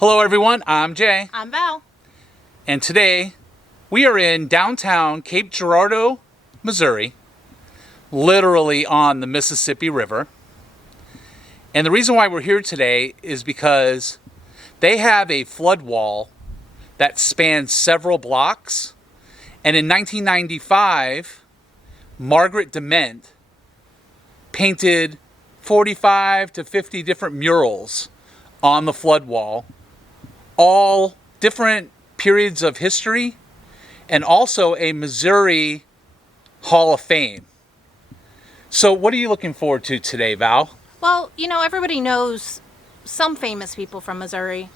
Hello everyone, I'm Jay. I'm Val. And today we are in downtown Cape Girardeau, Missouri, literally on the Mississippi River. And the reason why we're here today is because they have a flood wall that spans several blocks. And in 1995, Margaret Dement painted 45 to 50 different murals on the flood wall, all different periods of history, and also a Missouri Hall of Fame. So what are you looking forward to today, Val? Well, everybody knows some famous people from Missouri,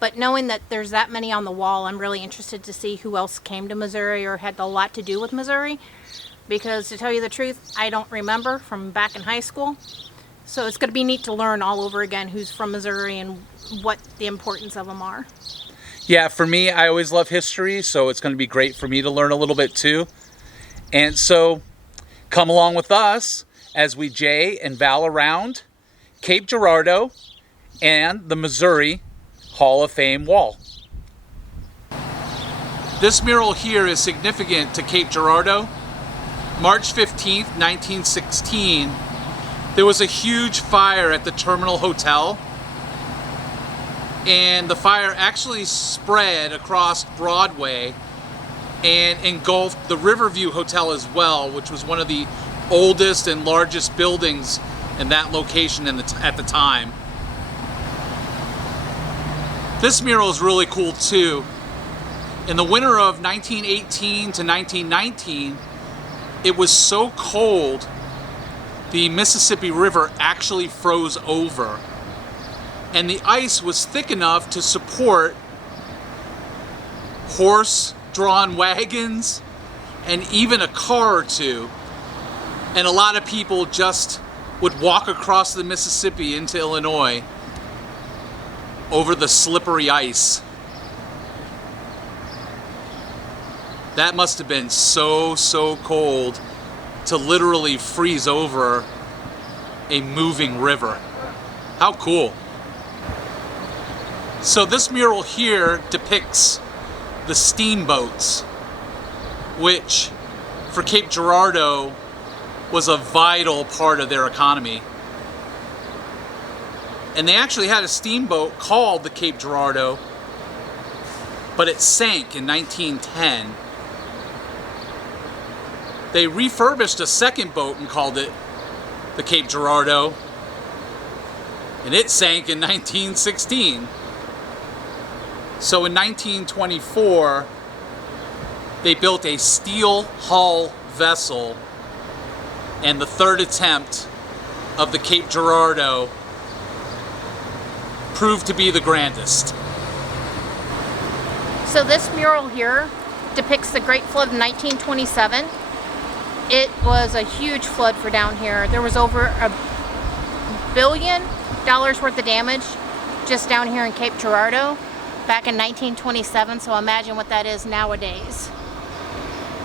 but knowing that there's that many on the wall, I'm really interested to see who else came to Missouri or had a lot to do with Missouri, because to tell you the truth, I don't remember from back in high school. So it's going to be neat to learn all over again who's from Missouri and what the importance of them are. Yeah, for me, I always love history, so it's going to be great for me to learn a little bit too. And so come along with us as we Jay and Val around Cape Girardeau and the Missouri Hall of Fame wall. This mural here is significant to Cape Girardeau. March 15th, 1916, there was a huge fire at the Terminal Hotel, and the fire actually spread across Broadway and engulfed the Riverview Hotel as well, which was one of the oldest and largest buildings in that location at the time. This mural is really cool too. In the winter of 1918 to 1919, it was so cold the Mississippi River actually froze over, and the ice was thick enough to support horse-drawn wagons and even a car or two. And a lot of people just would walk across the Mississippi into Illinois over the slippery ice. That must have been so cold to literally freeze over a moving river. How cool. So this mural here depicts the steamboats, which for Cape Girardeau was a vital part of their economy. And they actually had a steamboat called the Cape Girardeau, but it sank in 1910. They refurbished a second boat and called it the Cape Girardeau, and it sank in 1916. So in 1924, they built a steel hull vessel, and the third attempt of the Cape Girardeau proved to be the grandest. So this mural here depicts the Great Flood of 1927. It was a huge flood for down here. There was over $1 billion worth of damage just down here in Cape Girardeau back in 1927, so imagine what that is nowadays.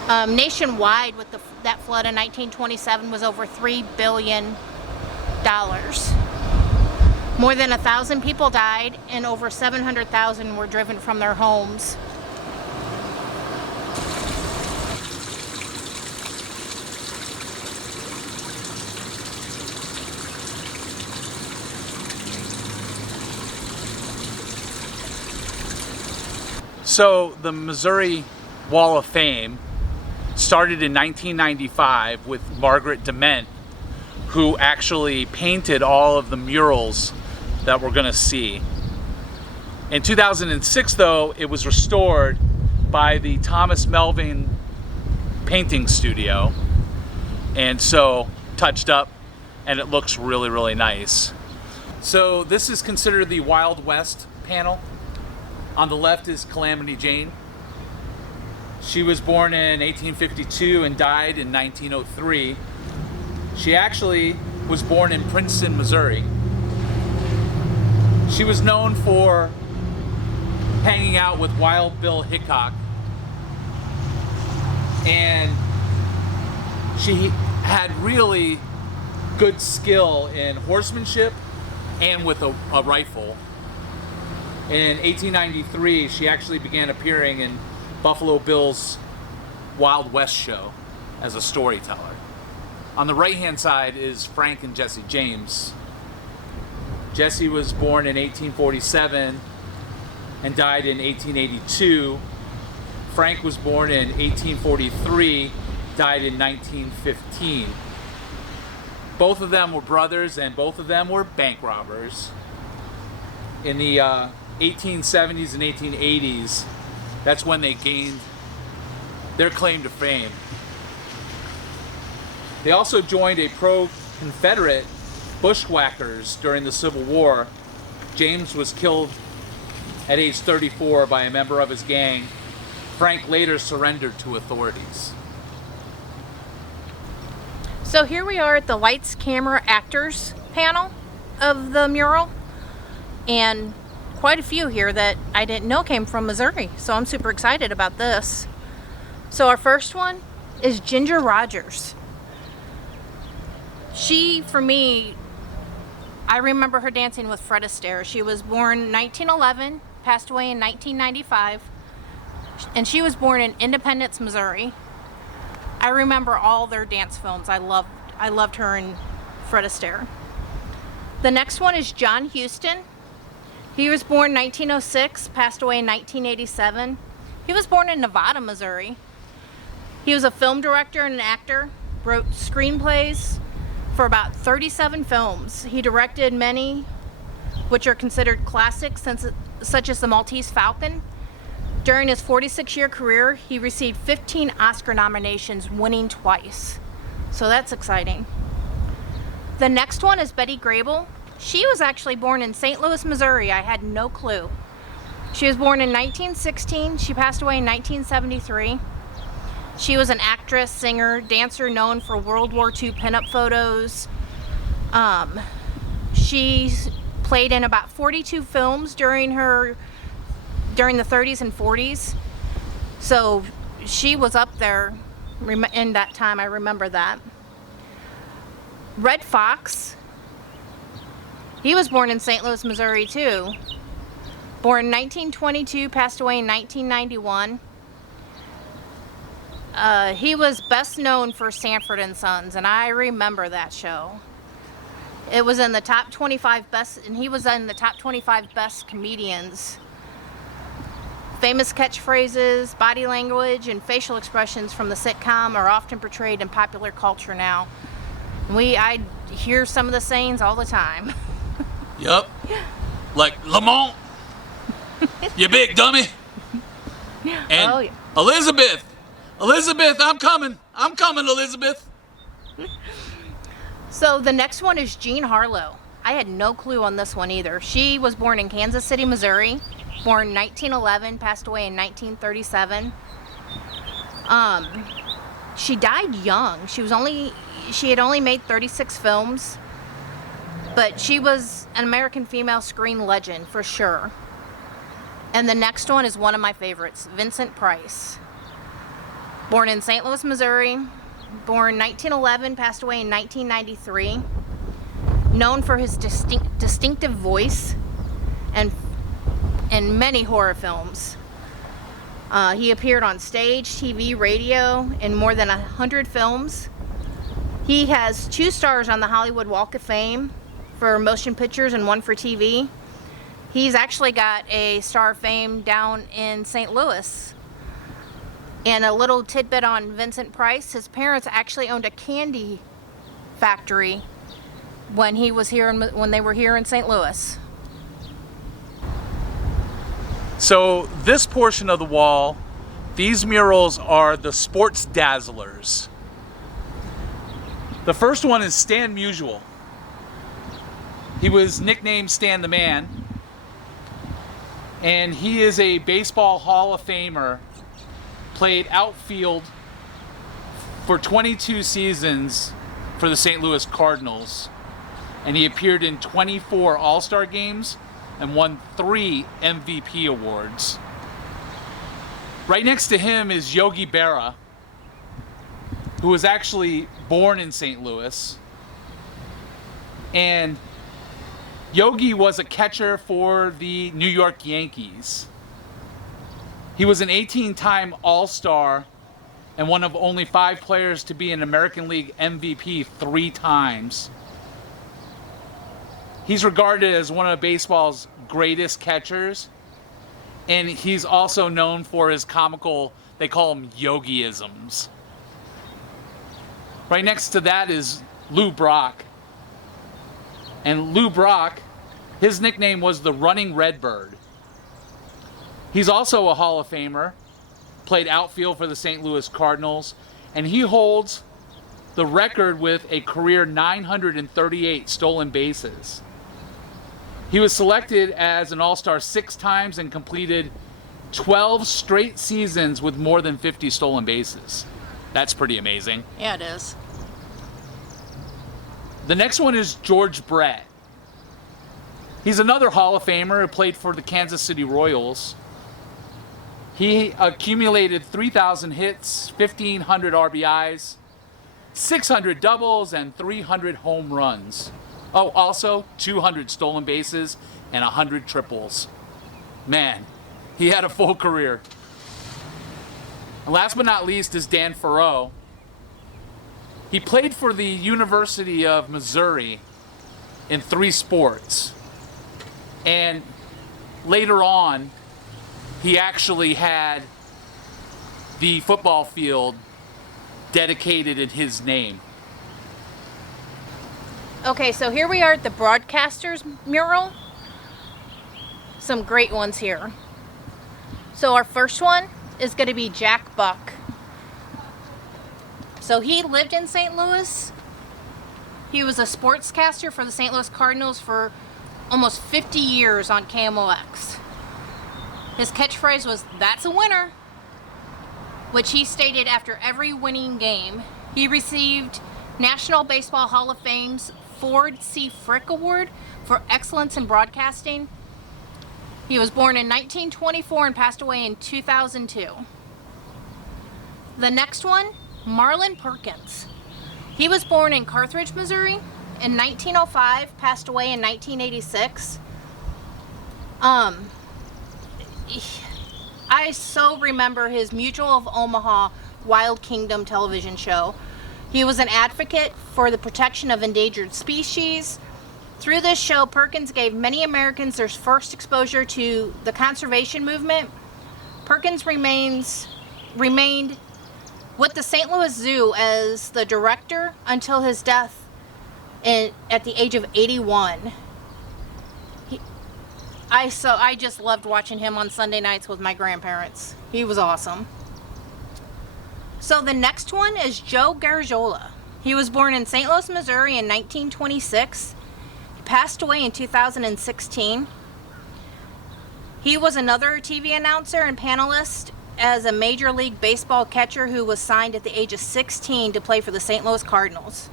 Nationwide, with that flood in 1927 was over $3 billion. More than 1,000 people died and over 700,000 were driven from their homes. So the Missouri Wall of Fame started in 1995 with Margaret Dement, who actually painted all of the murals that we're going to see. In 2006, though, it was restored by the Thomas Melvin Painting Studio, and so touched up, and it looks really nice. So this is considered the Wild West panel. On the left is Calamity Jane. She was born in 1852 and died in 1903. She actually was born in Princeton, Missouri. She was known for hanging out with Wild Bill Hickok, and she had really good skill in horsemanship and with a rifle. In 1893, she actually began appearing in Buffalo Bill's Wild West show as a storyteller. On the right-hand side is Frank and Jesse James. Jesse was born in 1847 and died in 1882. Frank was born in 1843, died in 1915. Both of them were brothers, and both of them were bank robbers. In the 1870s and 1880s, that's when they gained their claim to fame. They also joined a pro-Confederate bushwhackers during the Civil War. James was killed at age 34 by a member of his gang. Frank later surrendered to authorities. So here we are at the Lights, Camera, Actors panel of the mural. And quite a few here that I didn't know came from Missouri. So I'm super excited about this. So our first one is Ginger Rogers. She, for me, I remember her dancing with Fred Astaire. She was born 1911, passed away in 1995. And she was born in Independence, Missouri. I remember all their dance films. I loved her and Fred Astaire. The next one is John Huston. He was born 1906, passed away in 1987. He was born in Nevada, Missouri. He was a film director and an actor, wrote screenplays for about 37 films. He directed many which are considered classics, such as The Maltese Falcon. During his 46-year career, he received 15 Oscar nominations, winning twice. So that's exciting. The next one is Betty Grable. She was actually born in St. Louis, Missouri. I had no clue. She was born in 1916. She passed away in 1973. She was an actress, singer, dancer known for World War II pinup photos. She played in about 42 films during the 30s and 40s. So she was up there in that time. I remember that. Red Fox. He was born in St. Louis, Missouri too. Born in 1922, passed away in 1991. He was best known for Sanford and Sons, and I remember that show. It was in the top 25 best, and he was in the top 25 best comedians. Famous catchphrases, body language, and facial expressions from the sitcom are often portrayed in popular culture now. I hear some of the sayings all the time. Yup. Like, Lamont, you big dummy. And Oh, yeah. Elizabeth, I'm coming, Elizabeth. So the next one is Jean Harlow. I had no clue on this one either. She was born in Kansas City, Missouri. Born 1911, passed away in 1937. She died young. She had only made 36 films, but she was an American female screen legend for sure. And the next one is one of my favorites, Vincent Price. Born in St. Louis, Missouri. Born 1911, passed away in 1993. Known for his distinctive voice and in many horror films. He appeared on stage, TV, radio, in more than 100 films. He has 2 stars on the Hollywood Walk of Fame for motion pictures and 1 for TV. He's actually got a Star of Fame down in St. Louis. And a little tidbit on Vincent Price, his parents actually owned a candy factory when they were here in St. Louis. So this portion of the wall, these murals are the sports dazzlers. The first one is Stan Musial. He was nicknamed Stan the Man, and he is a baseball Hall of Famer. Played outfield for 22 seasons for the St. Louis Cardinals, and he appeared in 24 All-Star games and won 3 MVP awards. Right next to him is Yogi Berra, who was actually born in St. Louis, and Yogi was a catcher for the New York Yankees. He was an 18-time All-Star and one of only 5 players to be an American League MVP 3 times. He's regarded as one of baseball's greatest catchers, and he's also known for his comical, they call them Yogiisms. Right next to that is Lou Brock. And Lou Brock, his nickname was the Running Redbird. He's also a Hall of Famer, played outfield for the St. Louis Cardinals, and he holds the record with a career 938 stolen bases. He was selected as an All-Star 6 times and completed 12 straight seasons with more than 50 stolen bases. That's pretty amazing. Yeah, it is. The next one is George Brett. He's another Hall of Famer who played for the Kansas City Royals. He accumulated 3,000 hits, 1,500 RBIs, 600 doubles, and 300 home runs. Oh, also 200 stolen bases and 100 triples. Man, he had a full career. And last but not least is Dan Farrow. He played for the University of Missouri in 3 sports. And later on, he actually had the football field dedicated in his name. Okay, so here we are at the Broadcasters mural. Some great ones here. So our first one is going to be Jack Buck. So he lived in St. Louis. He was a sportscaster for the St. Louis Cardinals for almost 50 years on KMOX. His catchphrase was, "That's a winner," which he stated after every winning game. He received National Baseball Hall of Fame's Ford C. Frick Award for excellence in broadcasting. He was born in 1924 and passed away in 2002. The next one, Marlin Perkins. He was born in Carthage, Missouri in 1905, passed away in 1986. I so remember his Mutual of Omaha Wild Kingdom television show. He was an advocate for the protection of endangered species. Through this show, Perkins gave many Americans their first exposure to the conservation movement. Perkins remained with the St. Louis Zoo as the director until his death at the age of 81. I just loved watching him on Sunday nights with my grandparents. He was awesome. So the next one is Joe Garagiola. He was born in St. Louis, Missouri in 1926. He passed away in 2016. He was another TV announcer and panelist as a Major League Baseball catcher who was signed at the age of 16 to play for the St. Louis Cardinals.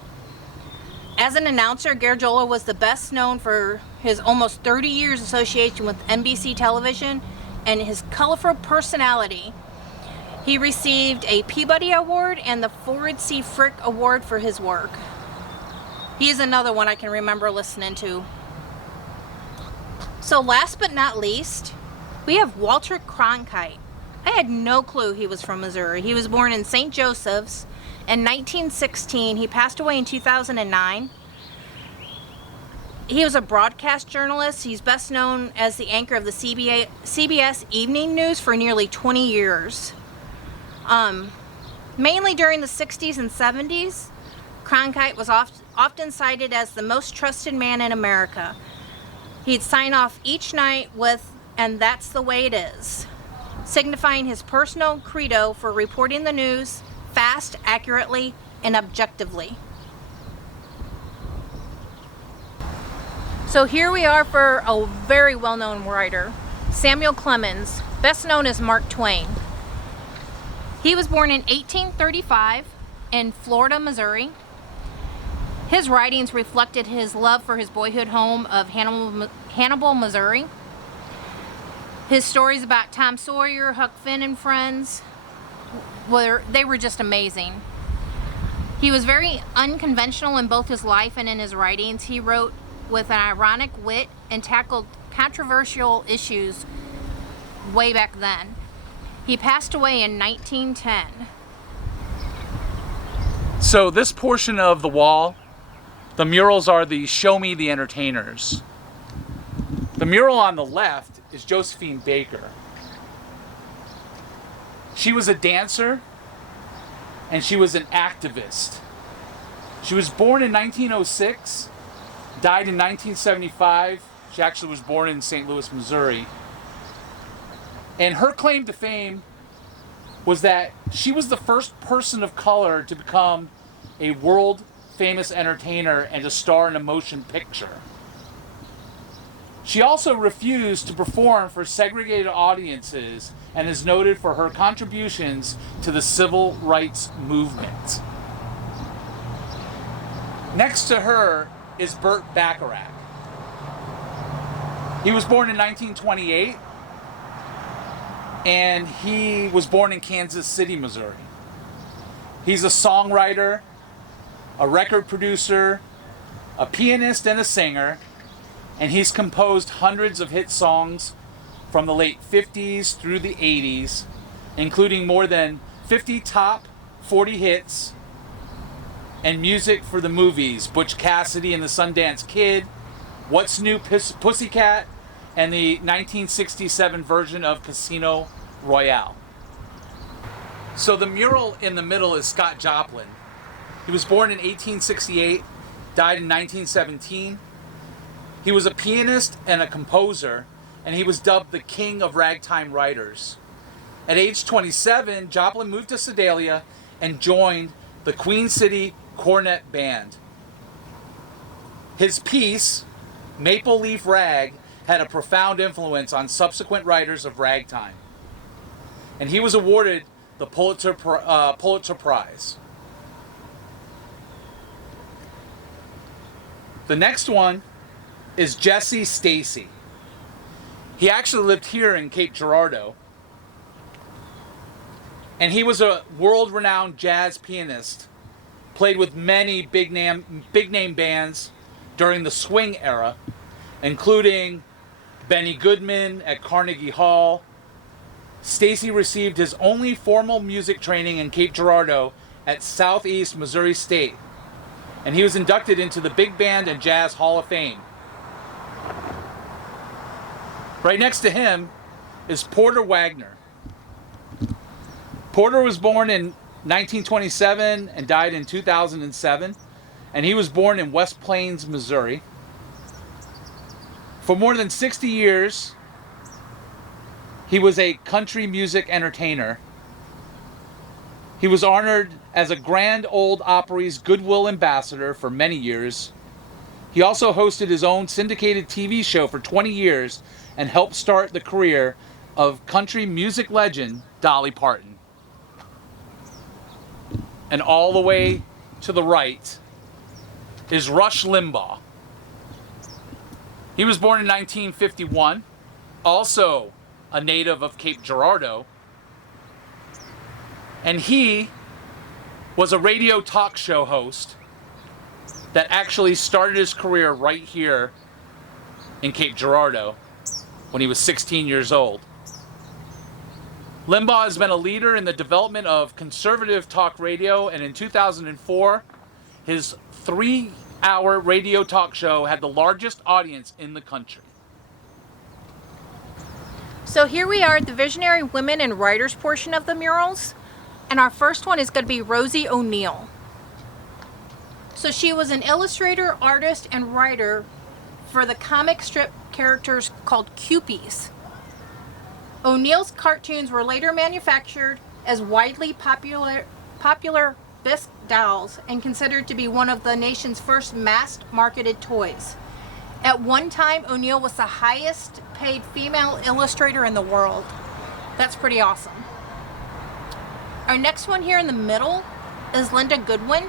As an announcer, Garagiola was the best known for his almost 30 years association with NBC television and his colorful personality. He received a Peabody Award and the Ford C. Frick Award for his work. He is another one I can remember listening to. So last but not least, we have Walter Cronkite. I had no clue he was from Missouri. He was born in St. Joseph's in 1916. He passed away in 2009. He was a broadcast journalist. He's best known as the anchor of the CBS Evening News for nearly 20 years. Mainly during the 60s and 70s, Cronkite was often cited as the most trusted man in America. He'd sign off each night with, "And that's the way it is," signifying his personal credo for reporting the news fast, accurately, and objectively. So here we are for a very well-known writer, Samuel Clemens, best known as Mark Twain. He was born in 1835 in Florida, Missouri. His writings reflected his love for his boyhood home of Hannibal, Missouri. His stories about Tom Sawyer, Huck Finn, and friends were just amazing. He was very unconventional in both his life and in his writings. He wrote with an ironic wit and tackled controversial issues way back then. He passed away in 1910. So this portion of the wall, the murals are the Show Me the Entertainers. The mural on the left is Josephine Baker. She was a dancer and she was an activist. She was born in 1906, died in 1975. She actually was born in St. Louis, Missouri. And her claim to fame was that she was the first person of color to become a world famous entertainer and to star in a motion picture. She also refused to perform for segregated audiences and is noted for her contributions to the civil rights movement. Next to her is Burt Bacharach. He was born in 1928, and he was born in Kansas City, Missouri. He's a songwriter, a record producer, a pianist, and a singer, and he's composed hundreds of hit songs from the late 50s through the 80s, including more than 50 top 40 hits and music for the movies Butch Cassidy and the Sundance Kid, What's New Pussycat, and the 1967 version of Casino Royale. So the mural in the middle is Scott Joplin. He was born in 1868, died in 1917. He was a pianist and a composer, and he was dubbed the King of Ragtime Writers. At age 27, Joplin moved to Sedalia and joined the Queen City Cornet Band. His piece, Maple Leaf Rag, had a profound influence on subsequent writers of ragtime, and he was awarded the Pulitzer Prize. The next one is Jesse Stacy. He actually lived here in Cape Girardeau, and he was a world-renowned jazz pianist, played with many big name bands during the swing era, including Benny Goodman at Carnegie Hall. Stacy received his only formal music training in Cape Girardeau at Southeast Missouri State, and he was inducted into the Big Band and Jazz Hall of Fame. Right next to him is Porter Wagner. Porter was born in 1927 and died in 2007, and he was born in West Plains, Missouri. For more than 60 years, he was a country music entertainer. He was honored as a Grand Ole Opry's Goodwill Ambassador for many years. He also hosted his own syndicated TV show for 20 years and helped start the career of country music legend Dolly Parton. And all the way to the right is Rush Limbaugh. He was born in 1951, also a native of Cape Girardeau, and he was a radio talk show host that actually started his career right here in Cape Girardeau when he was 16 years old. Limbaugh has been a leader in the development of conservative talk radio, and in 2004, his 3-hour radio talk show had the largest audience in the country. So here we are at the Visionary Women and Writers portion of the murals, and our first one is going to be Rosie O'Neill. So she was an illustrator, artist, and writer for the comic strip characters called Cupies. O'Neill's cartoons were later manufactured as widely popular bisque dolls and considered to be one of the nation's first mass-marketed toys. At one time, O'Neill was the highest paid female illustrator in the world. That's pretty awesome. Our next one here in the middle is Linda Godwin.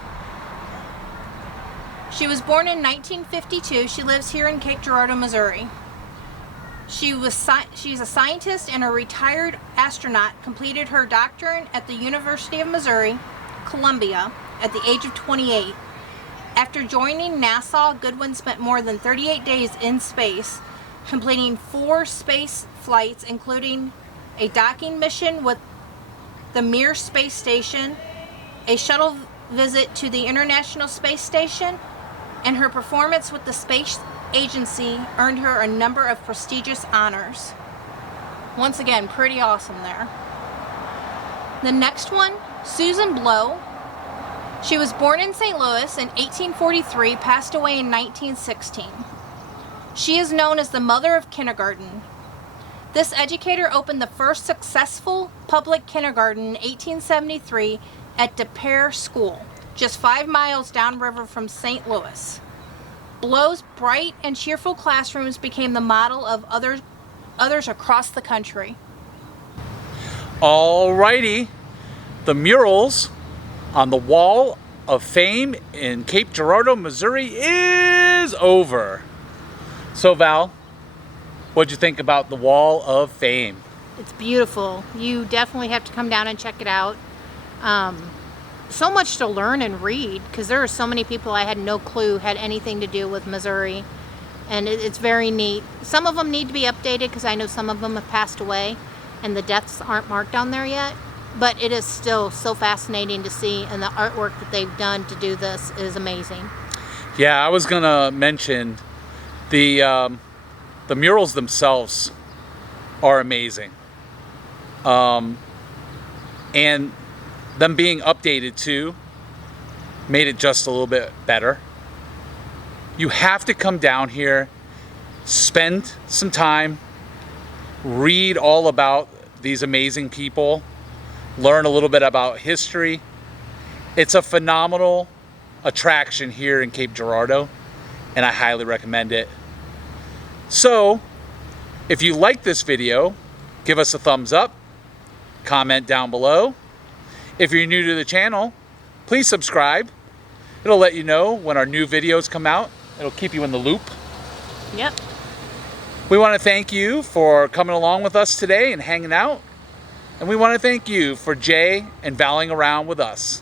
She was born in 1952. She lives here in Cape Girardeau, Missouri. She's a scientist and a retired astronaut, completed her doctorate at the University of Missouri, Columbia, at the age of 28. After joining NASA, Godwin spent more than 38 days in space, completing 4 space flights, including a docking mission with the Mir space station, a shuttle visit to the International Space Station, and her performance with the space agency earned her a number of prestigious honors. Once again, pretty awesome there. The next one, Susan Blow. She was born in St. Louis in 1843, passed away in 1916. She is known as the mother of kindergarten. This educator opened the first successful public kindergarten in 1873 at De Pere School, just 5 miles downriver from St. Louis. Blow's bright and cheerful classrooms became the model of others across the country. Alrighty, the murals on the Wall of Fame in Cape Girardeau, Missouri is over. So Val, what'd you think about the Wall of Fame? It's beautiful. You definitely have to come down and check it out. So much to learn and read, because there are so many people I had no clue had anything to do with Missouri, and it's very neat. Some of them need to be updated because I know some of them have passed away and the deaths aren't marked on there yet, but it is still so fascinating to see, and the artwork that they've done to do this is amazing. Yeah, I was gonna mention the murals themselves are amazing, and them being updated too made it just a little bit better. You have to come down here, spend some time, read all about these amazing people, learn a little bit about history. It's a phenomenal attraction here in Cape Girardeau, and I highly recommend it. So, if you like this video, give us a thumbs up, comment down below. If you're new to the channel, please subscribe. It'll let you know when our new videos come out. It'll keep you in the loop. Yep. We want to thank you for coming along with us today and hanging out. And we want to thank you for Jay and Valing around with us.